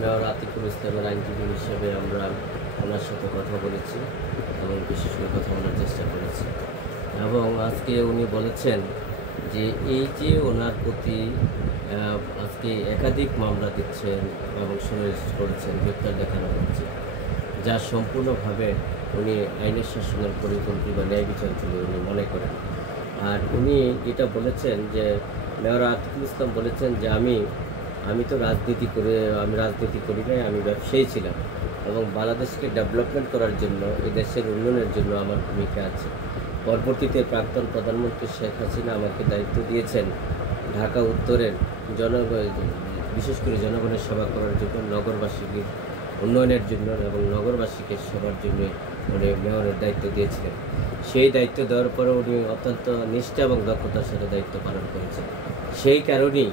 Mayor Atikul ইসলামের আইনজীবী হিসেবে আমরা ওনার সাথে কথা বলেছি এবং বিশেষ করে কথা বলার চেষ্টা করেছি এবং আজকে উনি বলেছেন যে এই যে ওনার প্রতি আজকে একাধিক মামলা দিচ্ছেন এবং সুনির্দেশ করেছেন, গ্রেপ্তার দেখানো হচ্ছে, যা সম্পূর্ণভাবে উনি আইনের শাসনের পরিপন্থী বা ন্যায় বিচার বলে উনি মনে করেন। আর উনি এটা বলেছেন যে মেয়র আতিকুল ইসলাম বলেছেন যে আমি তো রাজনীতি করি নাই, আমি ব্যবসায়ী ছিলাম এবং বাংলাদেশকে ডেভেলপমেন্ট করার জন্য, এই দেশের উন্নয়নের জন্য আমার ভূমিকা আছে। পরবর্তীতে প্রাক্তন প্রধানমন্ত্রী শেখ হাসিনা আমাকে দায়িত্ব দিয়েছেন ঢাকা উত্তরের বিশেষ করে জনগণের সেবা করার জন্য, নগরবাসীর উন্নয়নের জন্য এবং নগরবাসীকে সেবার জন্য উনি মেয়রের দায়িত্ব দিয়েছিলেন। সেই দায়িত্ব দেওয়ার পরে উনি অত্যন্ত নিষ্ঠা এবং দক্ষতার সাথে দায়িত্ব পালন করেছেন। সেই কারণেই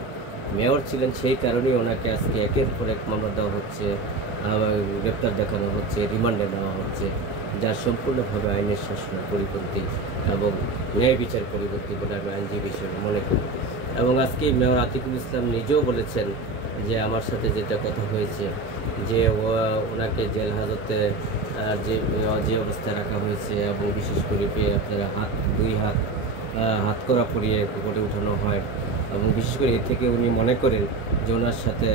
মেয়র ছিলেন, সেই কারণেই ওনাকে আজকে একের পর এক মামলা দেওয়া হচ্ছে, গ্রেপ্তার দেখানো হচ্ছে, রিমান্ডে নেওয়া হচ্ছে, যা সম্পূর্ণভাবে আইনের শাসনের পরিপন্থী এবং ন্যায় বিচার পরিপন্থী বলে আমি আইনজীবী হিসেবে মনে করি। এবং আজকে মেয়র আতিকুল ইসলাম নিজেও বলেছেন যে আমার সাথে যেটা কথা হয়েছে যে ওনাকে জেল হাজতে যে অবস্থায় রাখা হয়েছে এবং বিশেষ করে আপনারা দুই হাত করা পরিয়ে কোর্টে উঠানো হয় এবং বিশেষ করে এ থেকে উনি মনে করেন যে ওনার সাথে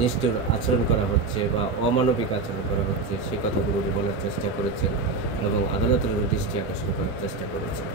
নিষ্ঠুর আচরণ করা হচ্ছে বা অমানবিক আচরণ করা হচ্ছে, সেই কথাগুলো উনি বলার চেষ্টা করেছেন এবং আদালতের দৃষ্টি আকর্ষণ করার চেষ্টা করেছেন।